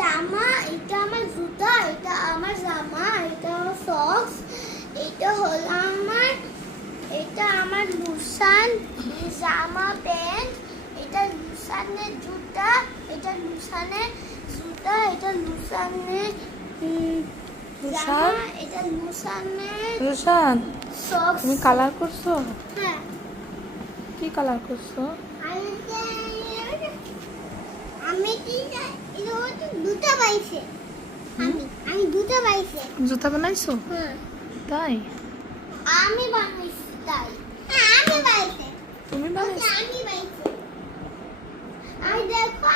জামা, এটা আমার জুতা, এটা আমার জামা, এটা আমার সক্স, এটা হলো আমার, এটা আমার লুসান জামা প্যান্ট, এটা লুসানের জুতা, এটা লুসানের জুতা, এটা লুসানের জামা, এটা লুসানের রুশান, সক্স। তুমি কালার করছো? হ্যাঁ, কি কালার করছো? আমি কি এটা হচ্ছে দুটো পাইছে, আমি দুটো পাইছে। জুতা বানাইছো? হ্যাঁ, তাই? আমি বানাইছি তাই। হ্যাঁ, আমি পাইছে, তুমি বানাইছো? আমি পাইছে। আমি দেখো